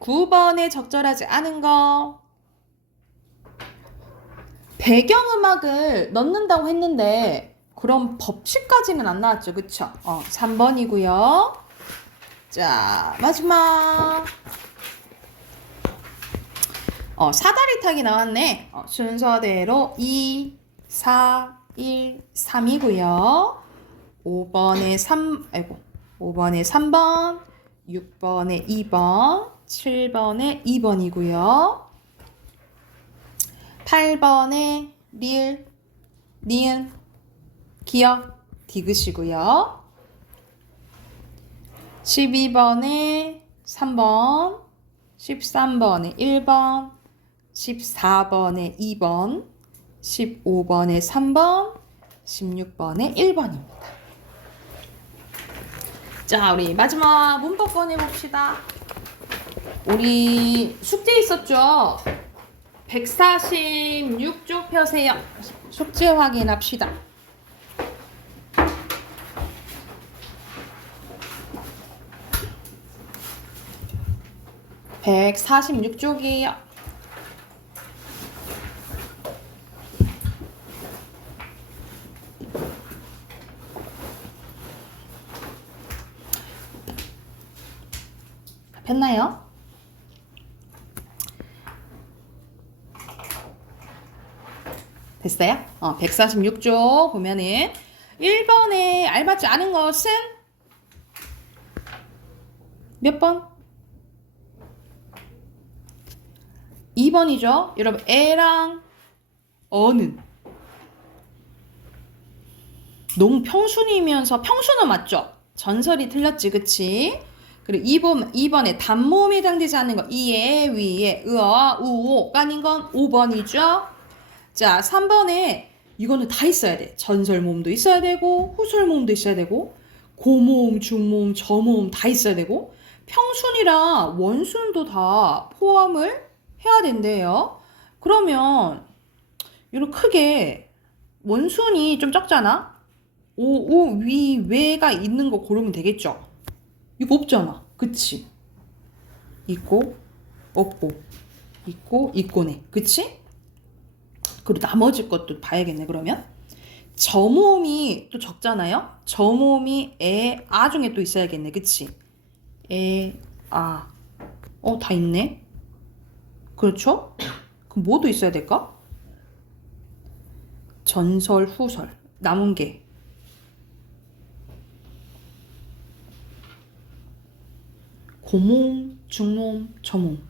9번에 적절하지 않은 거. 배경음악을 넣는다고 했는데 그럼 법칙까지는 안 나왔죠, 그쵸? 3번이고요. 자, 마지막. 사다리 타기 나왔네. 순서대로 2, 4, 1, 3이고요. 5번에 3번, 6번에 2번, 7번에 2번이고요. 8번에 리을, 니은, 기억, 디귿이고요. 12번에 3번, 13번에 1번, 14번에 2번, 15번에 3번, 16번에 1번입니다. 자, 우리 마지막 문법권 해봅시다. 우리 숙제 있었죠? 146쪽 펴세요. 숙제 확인합시다. 146쪽이에요. 폈나요? 됐어요? 146쪽 보면은 1번에 알맞지 않은 것은 몇 번? 2번이죠. 여러분 애랑 어는 너무 평순이면서 평순은 맞죠? 전설이 틀렸지, 그치? 그리고 2번에 단모음이 해당되지 않는 거 이에, 위에, 으어, 우오 까는 건 5번이죠. 자, 3번에 이거는 다 있어야 돼. 전설모음도 있어야 되고 후설모음도 있어야 되고 고모음, 중모음, 저모음 다 있어야 되고 평순이랑 원순도 다 포함을 해야 된대요. 그러면 이렇게 크게 원순이 좀 적잖아. 오, 우, 위, 외가 있는 거 고르면 되겠죠. 이거 없잖아. 그치? 있고 없고 있고 있고네. 그치? 그리고 나머지 것도 봐야겠네. 그러면 저모음이 또 적잖아요. 저모음이 에, 아 중에 또 있어야겠네. 그치? 에, 아. 다 있네. 그렇죠? 그럼 뭐도 있어야 될까? 전설, 후설. 남은 게 고모음, 중모음, 저모음.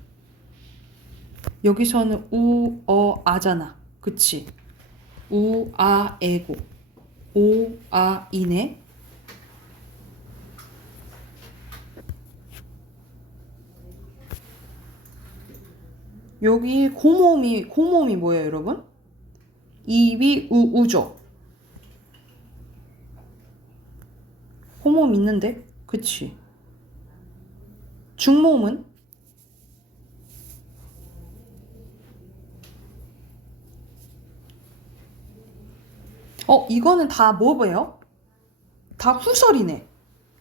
여기서는 우, 어, 아잖아. 그치? 우, 아, 에고. 오, 아, 이네. 여기 고모음이 뭐예요, 여러분? 이위, 우, 우죠? 고모음 있는데? 그치? 중모음은? 이거는 다 뭐예요? 다 후설이네.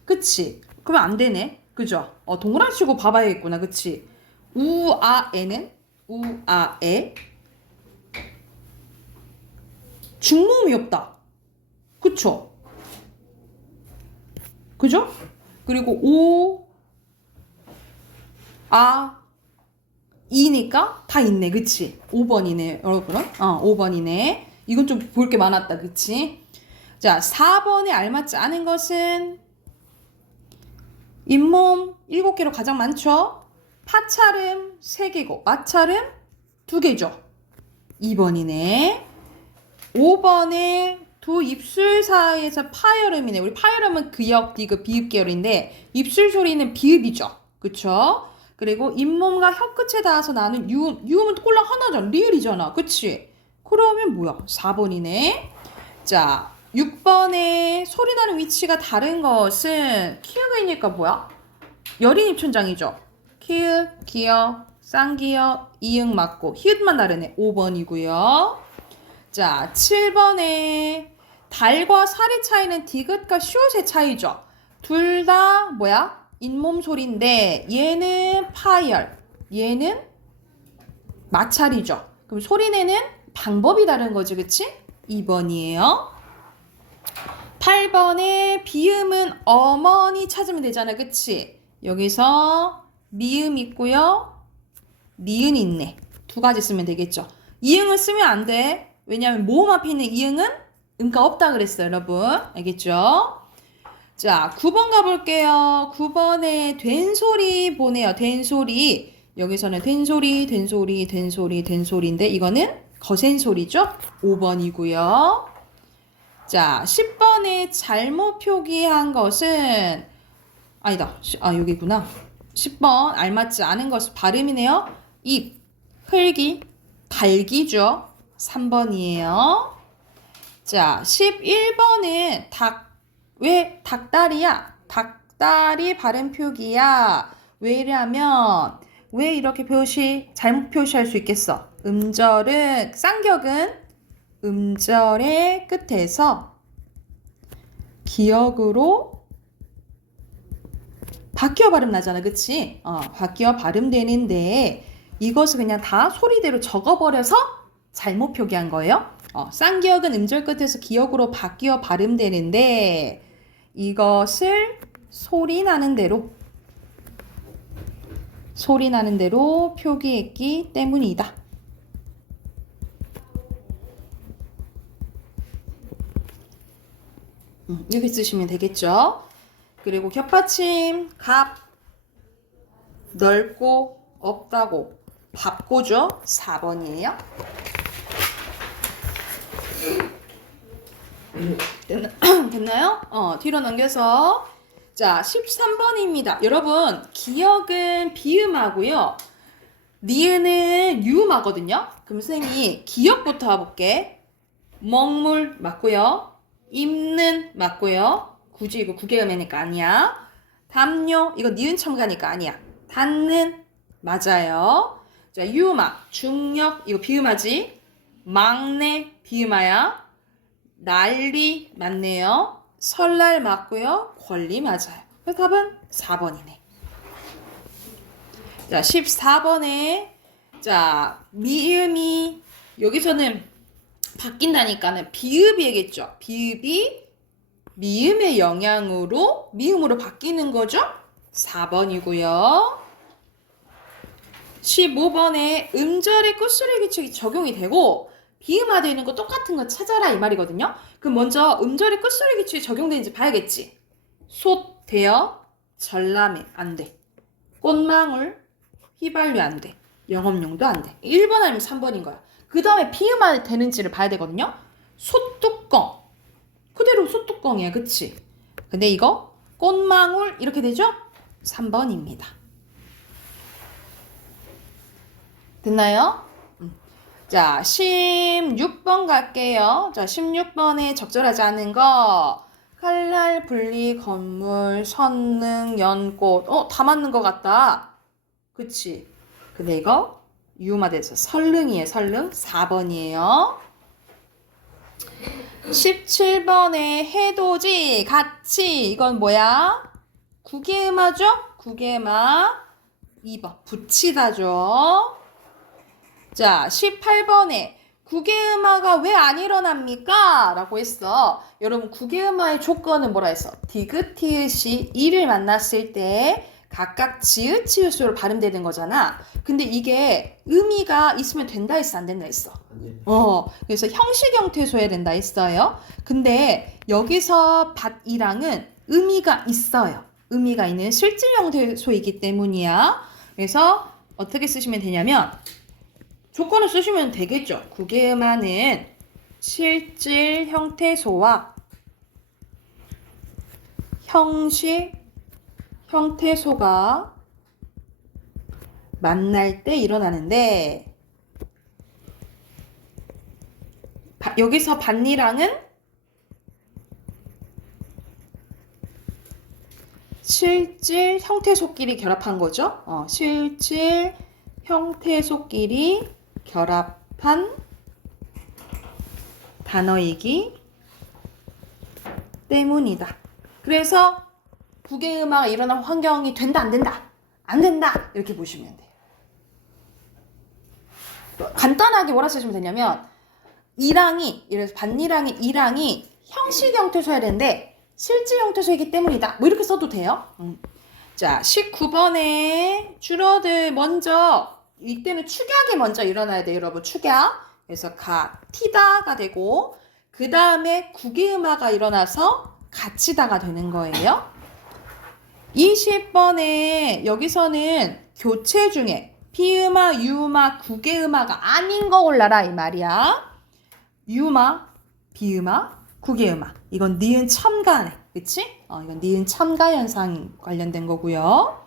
그치? 그러면 안 되네. 그죠? 동그라미 치고 봐봐야겠구나. 그치? 우아에는 우아에 중모음이 없다. 그쵸? 그죠? 그리고 오, 아, 이니까 다 있네. 그치? 5번이네. 여러분. 5번이네. 이건 좀 볼 게 많았다. 그치? 자, 4번에 알맞지 않은 것은 잇몸 7개로 가장 많죠? 파찰음 3개고 마찰음 2개죠. 2번이네. 5번에 두 입술 사이에서 파열음이네. 우리 파열음은 그역, 디귿, 비읍 계열인데 입술 소리는 비읍이죠. 그쵸? 그리고 잇몸과 혀끝에 닿아서 나는 유음. 유음은 꼴랑 하나잖아. 리을이잖아. 그치? 그러면 뭐야? 4번이네. 자, 6번에 소리 나는 위치가 다른 것은 키읔이니까 뭐야? 여린 입천장이죠. 키읔, 기역, 쌍기역, 이응 맞고 히읗만 다르네. 5번이고요. 자, 7번에 달과 살의 차이는 디귿과 시옷의 차이죠. 둘 다 뭐야? 잇몸 소리인데 얘는 파열, 얘는 마찰이죠. 그럼 소리 내는 방법이 다른 거지, 그치? 2번이에요. 8번에 비음은 어머니 찾으면 되잖아, 그치? 여기서 미음 있고요. 니은 있네. 두 가지 쓰면 되겠죠. 이응을 쓰면 안 돼. 왜냐하면 모음 앞에 있는 이응은 음가 없다 그랬어요, 여러분. 알겠죠? 자, 9번 가볼게요. 9번에 된소리 보내요. 된소리. 여기서는 된소리, 된소리, 된소리, 된소리인데 이거는 거센소리죠? 5번이고요. 자, 10번에 잘못 표기한 것은 아니다. 여기구나. 10번 알맞지 않은 것은 발음이네요. 입, 흘기, 달기죠. 3번이에요. 자, 11번은 왜 닭다리야? 닭다리 발음 표기야. 왜냐면 왜 이렇게 잘못 표시할 수 있겠어? 쌍격은 음절의 끝에서 기역으로 바뀌어 발음 나잖아. 그치? 바뀌어 발음되는데 이것을 그냥 다 소리대로 적어버려서 잘못 표기한 거예요. 쌍기역은 음절 끝에서 기역으로 바뀌어 발음되는데 이것을 소리 나는 대로 표기했기 때문이다. 이렇게 쓰시면 되겠죠. 그리고 겹받침 갑 넓고 없다고 밥고죠. 4번이에요. 됐나요? 뒤로 넘겨서 자 13번입니다. 여러분 기역은 비음하고요. 니은은 유음하거든요. 그럼 선생님이 기역부터 해볼게. 먹물 맞고요. 입는 맞고요. 굳이 이거 구개음이니까 아니야. 담요 이거 니은 첨가니까 아니야. 닿는 맞아요. 자 유음아 중력 이거 비음하지. 막내 비음하야. 난리 맞네요. 설날 맞고요. 권리 맞아요. 그래서 답은 4번이네. 자 14번에 자 미음이 여기서는 바뀐다니까는 비읍이겠죠. 비읍이 미음의 영향으로 미음으로 바뀌는 거죠. 4번이고요. 15번에 음절의 끝소리 규칙이 적용이 되고 비음화되는 거 똑같은 거 찾아라 이 말이거든요. 그럼 먼저 음절의 끝소리 규칙이 적용되는지 봐야겠지. 솥, 대여, 전람회 안 돼. 꽃망울, 휘발유 안 돼. 영업용도 안 돼. 1번 아니면 3번인 거야. 그 다음에 비음화 되는지를 봐야 되거든요. 솥뚜껑. 그대로 솥뚜껑이야. 그치? 근데 이거 꽃망울 이렇게 되죠? 3번입니다. 됐나요? 자, 16번 갈게요. 자, 16번에 적절하지 않은 거. 칼날, 분리, 건물, 선능, 연꽃. 다 맞는 것 같다. 그치? 근데 이거 유음화돼서 설릉이에요. 설릉. 4번이에요. 17번에 해돋이, 같이. 이건 뭐야? 구개음화죠? 구개음화. 2번 붙이다죠. 자, 18번에 국외음화가 왜 안 일어납니까? 라고 했어. 여러분 국외음화의 조건은 뭐라 했어? 디귿, 티읕이 이를 만났을 때 각각 지읒, 치읓으로 발음되는 거잖아. 근데 이게 의미가 있으면 된다 했어? 안 된다 했어? 그래서 형식 형태소야 된다 했어요. 근데 여기서 밭이랑은 의미가 있어요. 의미가 있는 실질 형태소이기 때문이야. 그래서 어떻게 쓰시면 되냐면 조건을 쓰시면 되겠죠. 국외음화는 실질 형태소와 형식 형태소가 만날 때 일어나는데 여기서 밭이랑은 실질 형태소끼리 결합한 거죠. 실질 형태소끼리 결합한 단어이기 때문이다. 그래서 국외음화가 일어날 환경이 된다, 안 된다? 안 된다! 이렇게 보시면 돼요. 간단하게 뭐라 쓰시면 되냐면 이랑이, 예를 들어서 밭이랑의 이랑이 형식 형태소여야 되는데 실질 형태소이기 때문이다. 뭐 이렇게 써도 돼요. 자, 19번에 줄어들 먼저 이때는 축약이 먼저 일어나야 돼요, 여러분. 축약. 그래서 티다가 되고 그 다음에 국외음화가 일어나서 갇히다가 되는 거예요. 20번에 여기서는 교체 중에 피음화, 유음화, 국외음화가 아닌 거 골라라 이 말이야. 유음화, 비음화, 국외음화. 이건 니은 첨가네. 그치? 이건 니은 첨가 현상 관련된 거고요.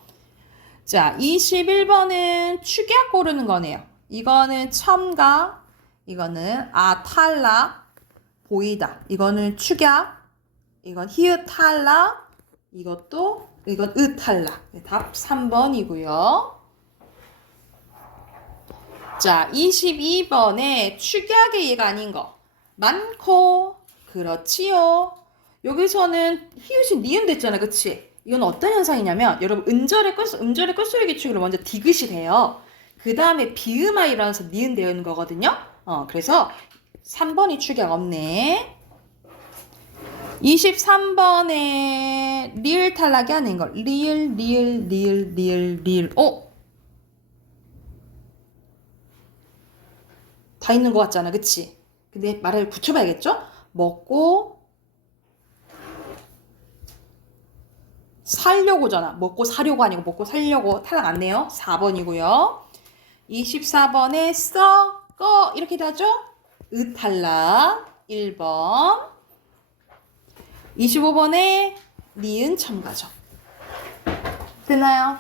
자, 21번은 축약 고르는 거네요. 이거는 첨가, 이거는 탈락, 보이다. 이거는 축약, 이건 히읗 탈락, 이건 탈락. 답 3번이고요. 자, 22번에 축약의 예가 아닌 거. 많고, 그렇지요. 여기서는 히읗이 니은 됐잖아, 그치? 이건 어떤 현상이냐면, 여러분, 음절의 끝소리 기축으로 먼저 디귿이 돼요. 그 다음에 비음화 일어나서 니은 되는 거거든요. 그래서 3번이 축약 없네. 23번에 리을 탈락이 아닌 거. 리을. 다 있는 것 같잖아, 그치? 근데 말을 붙여봐야겠죠? 먹고 살려고잖아. 먹고 사려고 아니고 먹고 살려고. 탈락 안 내요. 4번이고요. 24번에 써 이렇게 되죠? 탈락 1번. 25번에 니은 첨가죠. 됐나요?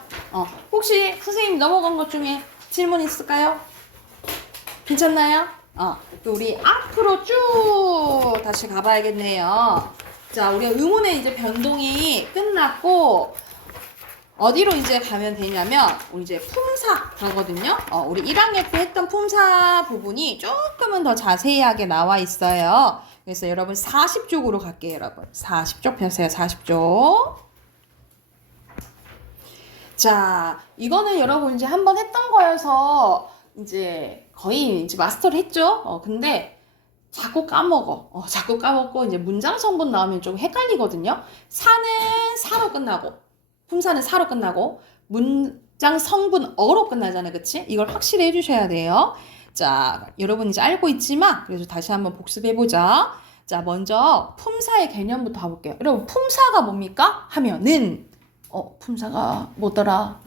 혹시 선생님 넘어간 것 중에 질문 있을까요? 괜찮나요? 또 우리 앞으로 쭉 다시 가봐야겠네요. 자, 우리가 의문의 이제 변동이 끝났고, 어디로 이제 가면 되냐면, 우리 이제 품사 가거든요. 우리 1학년 때 했던 품사 부분이 조금은 더 자세하게 나와 있어요. 그래서 여러분 40쪽으로 갈게요, 여러분. 40쪽 펴세요, 40쪽. 자, 이거는 여러분 이제 한번 했던 거여서, 이제 거의 이제 마스터를 했죠. 근데 자꾸 까먹어. 자꾸 까먹고 이제 문장 성분 나오면 좀 헷갈리거든요. 사는 사로 끝나고 품사는 사로 끝나고 문장 성분 어로 끝나잖아요. 그치? 이걸 확실히 해주셔야 돼요. 자, 여러분 이제 알고 있지만 그래서 다시 한번 복습해보자. 자, 먼저 품사의 개념부터 가볼게요. 여러분 품사가 뭡니까? 하면은 품사가 뭐더라?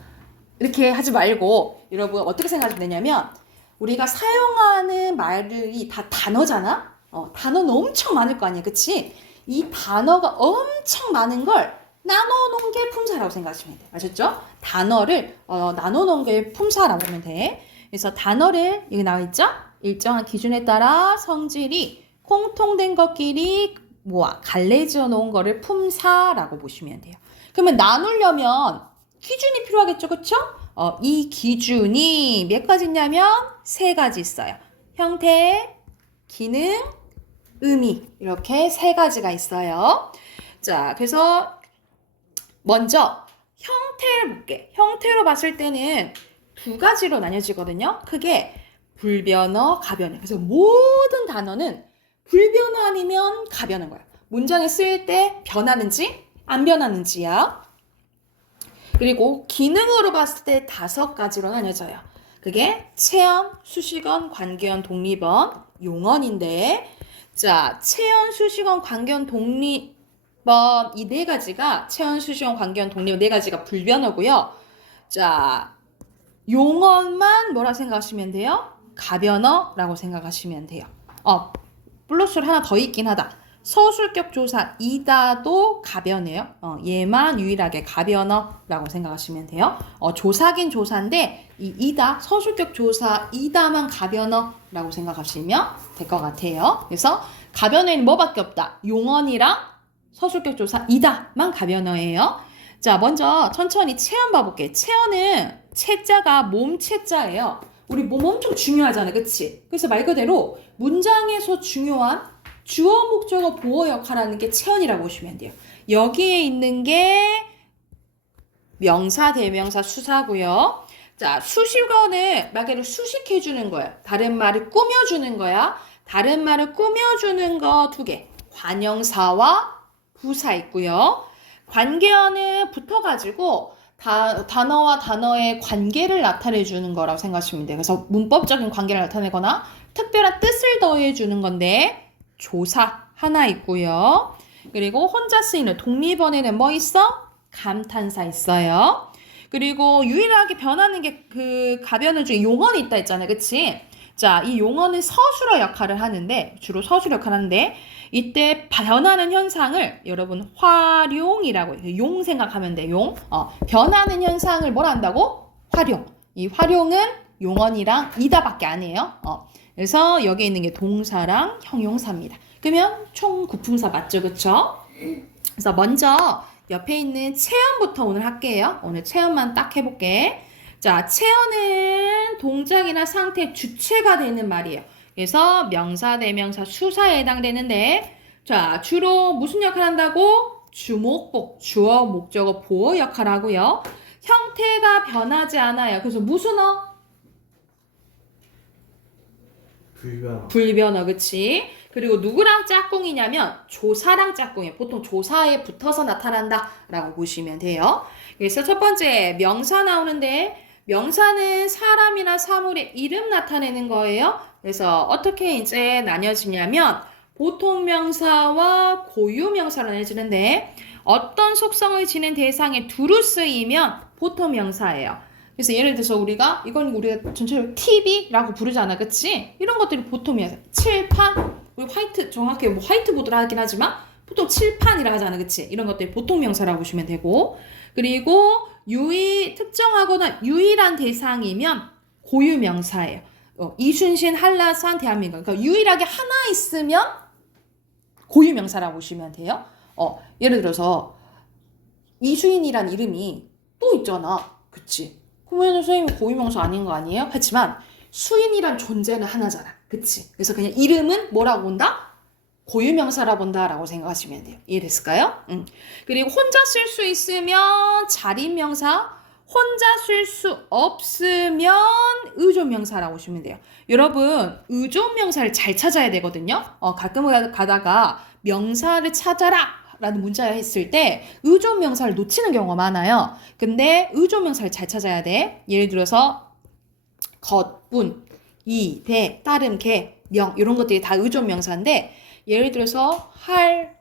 이렇게 하지 말고 여러분 어떻게 생각하시면 되냐면 우리가 사용하는 말이 다 단어잖아? 단어는 엄청 많을 거 아니야, 그치? 이 단어가 엄청 많은 걸 나눠놓은 게 품사라고 생각하시면 돼. 아셨죠? 단어를 나눠놓은 게 품사라고 하면 돼. 그래서 단어를 여기 나와 있죠? 일정한 기준에 따라 성질이 공통된 것끼리 갈래지어 놓은 거를 품사라고 보시면 돼요. 그러면 나누려면 기준이 필요하겠죠, 그쵸? 이 기준이 몇 가지 있냐면 3가지 있어요. 형태, 기능, 의미 이렇게 3가지가 있어요. 자, 그래서 먼저 형태를 볼게. 형태로 봤을 때는 두 가지로 나뉘어지거든요. 크게 불변어, 가변어. 그래서 모든 단어는 불변어 아니면 가변어인 거야. 문장에 쓰일 때 변하는지 안 변하는지야. 그리고 기능으로 봤을 때 5가지로 나뉘어져요. 그게 체언, 수식언, 관계언, 독립언, 용언인데 자, 체언, 수식언, 관계언, 독립언 이 4가지가 체언, 수식언, 관계언, 독립언 4가지가 불변어고요. 자, 용언만 뭐라 생각하시면 돼요? 가변어라고 생각하시면 돼요. 플러스를 하나 더 있긴 하다. 서술격 조사 이다도 가변이에요. 얘만 유일하게 가변어라고 생각하시면 돼요. 조사긴 조사인데 이 이다 서술격 조사 이다만 가변어라고 생각하시면 될 것 같아요. 그래서 가변어에는 뭐밖에 없다. 용언이랑 서술격 조사 이다만 가변어예요. 자, 먼저 천천히 체언 봐볼게. 체언은 체자가 몸 체자예요. 우리 몸 엄청 중요하잖아, 그치? 그래서 말 그대로 문장에서 중요한 주어, 목적어, 보어 역할하는 게 체언이라고 보시면 돼요. 여기에 있는 게 명사, 대명사, 수사고요. 자, 수식어는 말 그대로 수식해주는 거예요. 다른 말을 꾸며주는 거야. 다른 말을 꾸며주는 거 2개. 관형사와 부사 있고요. 관계어는 붙어가지고 단어와 단어의 관계를 나타내주는 거라고 생각하시면 돼요. 그래서 문법적인 관계를 나타내거나 특별한 뜻을 더해주는 건데 조사 하나 있고요. 그리고 혼자 쓰이는 독립언에는 뭐 있어? 감탄사 있어요. 그리고 유일하게 변하는 게 그 가변어 중에 용언이 있다 했잖아요. 그치? 자, 이 용언은 서술어 역할을 하는데 주로 서술어 역할을 하는데 이때 변하는 현상을 여러분 활용이라고 해요. 용 생각하면 돼. 용. 변하는 현상을 뭘 한다고? 활용. 이 활용은 용언이랑 이다밖에 안 해요. 그래서 여기에 있는 게 동사랑 형용사입니다. 그러면 총 구품사 맞죠? 그쵸? 그래서 먼저 옆에 있는 체언부터 오늘 할게요. 오늘 체언만 딱 해볼게. 자, 체언은 동작이나 상태 주체가 되는 말이에요. 그래서 명사, 대명사, 수사에 해당되는데 자, 주로 무슨 역할을 한다고? 주목복, 주어, 목적어, 보어 역할을 하고요. 형태가 변하지 않아요. 그래서 무슨 불변어, 그치? 그리고 누구랑 짝꿍이냐면 조사랑 짝꿍이에요. 보통 조사에 붙어서 나타난다 라고 보시면 돼요. 그래서 첫 번째 명사 나오는데 명사는 사람이나 사물의 이름 나타내는 거예요. 그래서 어떻게 이제 나뉘어지냐면 보통 명사와 고유 명사로 나뉘어지는데 어떤 속성을 지닌 대상에 두루 쓰이면 보통 명사예요. 그래서 예를 들어서 우리가 전체적으로 TV라고 부르잖아, 그치? 이런 것들이 보통이야. 칠판, 우리 화이트 정확히 뭐 화이트보드라 하긴 하지만 보통 칠판이라 하잖아, 그치? 이런 것들이 보통 명사라고 보시면 되고 그리고 특정하거나 유일한 대상이면 고유 명사예요. 이순신, 한라산, 대한민국. 그러니까 유일하게 하나 있으면 고유 명사라고 보시면 돼요. 예를 들어서 이수인이란 이름이 또 있잖아, 그치? 그러면 선생님이 고유명사 아닌 거 아니에요? 하지만 수인이란 존재는 하나잖아. 그치? 그래서 그냥 이름은 뭐라고 본다? 고유명사라고 본다라고 생각하시면 돼요. 이해됐을까요? 그리고 혼자 쓸 수 있으면 자립명사, 혼자 쓸 수 없으면 의존명사라고 보시면 돼요. 여러분, 의존명사를 잘 찾아야 되거든요. 가끔 가다가 명사를 찾아라 라는 문자를 했을 때 의존명사를 놓치는 경우가 많아요. 근데 의존명사를 잘 찾아야 돼. 예를 들어서 겉분, 이, 대, 따름, 개, 명 이런 것들이 다 의존명사인데 예를 들어서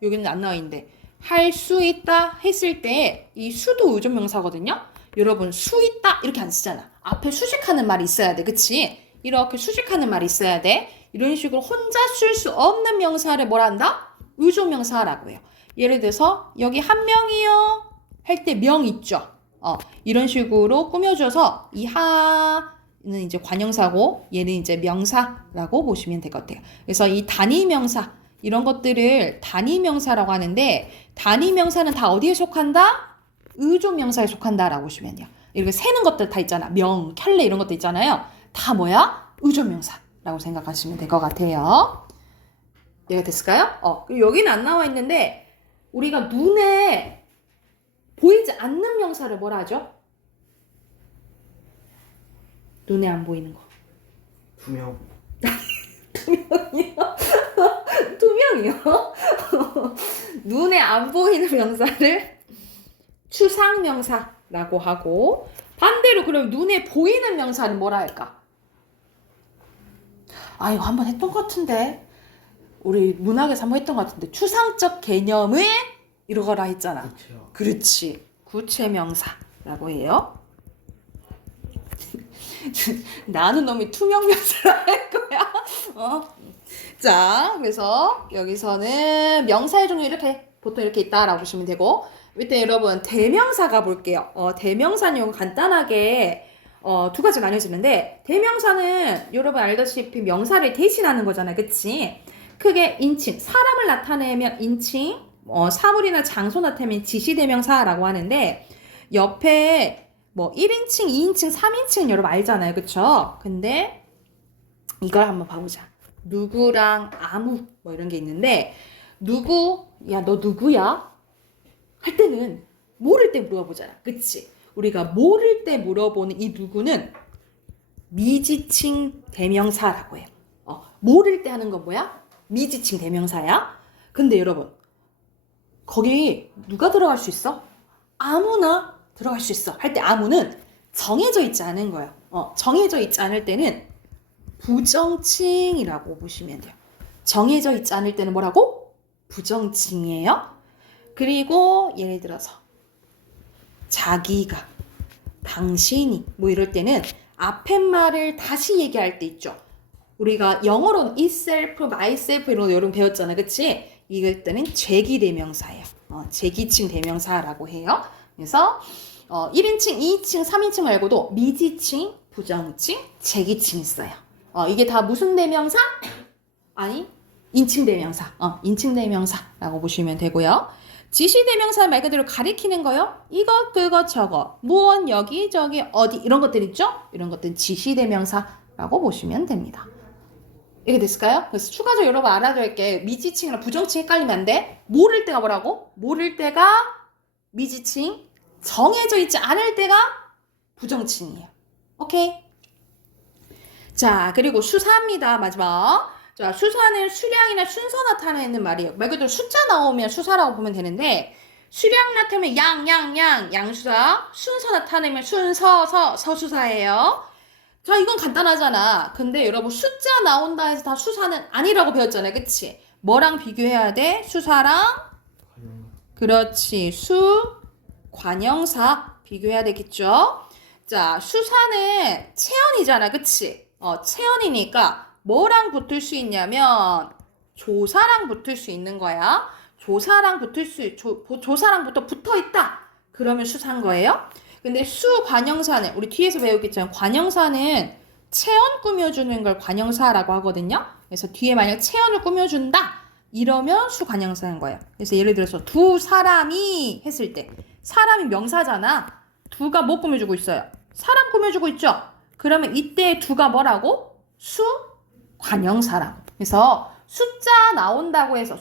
여기는 안 나와 있는데 할 수 있다 했을 때 이 수도 의존명사거든요. 여러분 수 있다 이렇게 안 쓰잖아. 앞에 수식하는 말이 있어야 돼. 그치? 이렇게 수식하는 말이 있어야 돼. 이런 식으로 혼자 쓸 수 없는 명사를 뭐라 한다? 의존명사라고 해요. 예를 들어서 여기 한 명이요 할 때 명 있죠. 이런 식으로 꾸며줘서 이 하는 이제 관형사고 얘는 이제 명사라고 보시면 될 것 같아요. 그래서 이 단위명사 이런 것들을 단위명사라고 하는데 단위명사는 다 어디에 속한다? 의존명사에 속한다라고 보시면 돼요. 이렇게 세는 것들 다 있잖아. 명, 켤레 이런 것도 있잖아요. 다 뭐야? 의존명사라고 생각하시면 될 것 같아요. 이해가 됐을까요? 그리고 여기는 안 나와 있는데 우리가 눈에 보이지 않는 명사를 뭐라 하죠? 눈에 안 보이는 거. 투명. 투명이요? 투명이요? 눈에 안 보이는 명사를 추상명사라고 하고, 반대로 그럼 눈에 보이는 명사는 뭐라 할까? 아, 이거 한번 했던 것 같은데. 우리 문학에서 한번 했던 것 같은데. 추상적 개념을 이러거라 했잖아. 그렇죠. 그렇지. 구체명사라고 해요. 나는 놈이 투명명사를 할 거야. 자, 그래서 여기서는 명사의 종류 이렇게 보통 이렇게 있다라고 보시면 되고, 일단 여러분 대명사 가볼게요. 대명사는 이거 간단하게 두 가지 나뉘어지는데, 대명사는 여러분 알다시피 명사를 대신하는 거잖아요, 그치? 크게 인칭, 사람을 나타내면 인칭, 사물이나 장소 나타내면 지시대명사라고 하는데, 옆에 뭐 1인칭, 2인칭, 3인칭은 여러분 알잖아요, 그쵸? 근데 이걸 한번 봐보자. 누구랑 아무 뭐 이런 게 있는데, 누구, 야 너 누구야? 할 때는 모를 때 물어보잖아, 그치? 우리가 모를 때 물어보는 이 누구는 미지칭 대명사라고 해요. 모를 때 하는 건 뭐야? 미지칭 대명사야. 근데 여러분 거기 누가 들어갈 수 있어? 아무나 들어갈 수 있어. 할 때 아무는 정해져 있지 않은 거예요. 정해져 있지 않을 때는 부정칭이라고 보시면 돼요. 정해져 있지 않을 때는 뭐라고? 부정칭이에요. 그리고 예를 들어서 자기가, 당신이 뭐 이럴 때는 앞에 말을 다시 얘기할 때 있죠. 우리가 영어로는 itself, myself 이런 거 여러분 배웠잖아, 그치? 이럴 때는 제기대명사예요. 제기칭 대명사라고 해요. 그래서 1인칭, 2인칭, 3인칭 말고도 미지칭, 부정칭, 제기칭 있어요. 이게 다 무슨 대명사? 아니, 인칭대명사. 인칭대명사라고 보시면 되고요. 지시대명사 말 그대로 가리키는 거요. 이것, 그것, 저것, 무언, 여기, 저기, 어디 이런 것들 있죠? 이런 것들은 지시대명사라고 보시면 됩니다. 이게 됐을까요? 그래서 추가적으로 여러분 알아둬야 게 미지칭이랑 부정칭 헷갈리면 안 돼. 모를 때가 뭐라고? 모를 때가 미지칭, 정해져 있지 않을 때가 부정칭이에요. 오케이? 자, 그리고 수사입니다. 마지막. 자, 수사는 수량이나 순서 나타내는 말이에요. 말 그대로 숫자 나오면 수사라고 보면 되는데, 수량 나타내면 양수사, 순서 나타내면 서수사예요. 자, 이건 간단하잖아. 근데 여러분 숫자 나온다 해서 다 수사는 아니라고 배웠잖아요, 그치? 뭐랑 비교해야 돼? 수사랑? 그렇지, 관형사 비교해야 되겠죠? 자, 수사는 체언이잖아, 그치? 체언이니까 뭐랑 붙을 수 있냐면 조사랑 붙을 수 있는 거야. 조사랑 조사랑부터 붙어있다. 그러면 수사인 거예요. 근데 수관형사는 우리 뒤에서 배우겠지만 관형사는 체언 꾸며주는 걸 관형사라고 하거든요. 그래서 뒤에 만약 체언을 꾸며준다 이러면 수관형사인 거예요. 그래서 예를 들어서 두 사람이 했을 때 사람이 명사잖아. 두가 뭐 꾸며주고 있어요? 사람 꾸며주고 있죠. 그러면 이때 두가 뭐라고? 수관형사라고. 그래서 숫자 나온다고 해서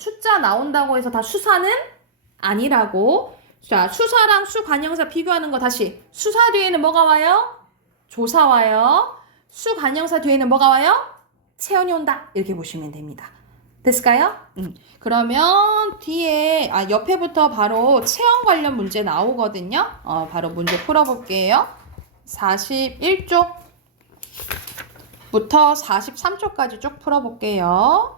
다 수사는 아니라고. 자, 수사랑 수관형사 비교하는 거 다시. 수사 뒤에는 뭐가 와요? 조사 와요. 수관형사 뒤에는 뭐가 와요? 체언이 온다. 이렇게 보시면 됩니다. 됐을까요? 그러면 뒤에 옆에부터 바로 체언 관련 문제 나오거든요. 바로 문제 풀어볼게요. 41쪽부터 43쪽까지 쭉 풀어볼게요.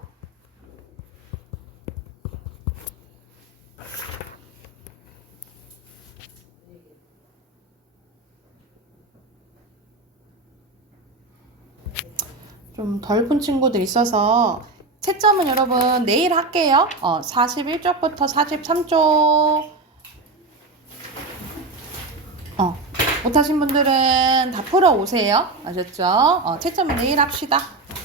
좀 덜 푼 친구들 있어서 채점은 여러분 내일 할게요. 41쪽부터 43쪽 못하신 분들은 다 풀어 오세요. 아셨죠? 채점은 내일 합시다.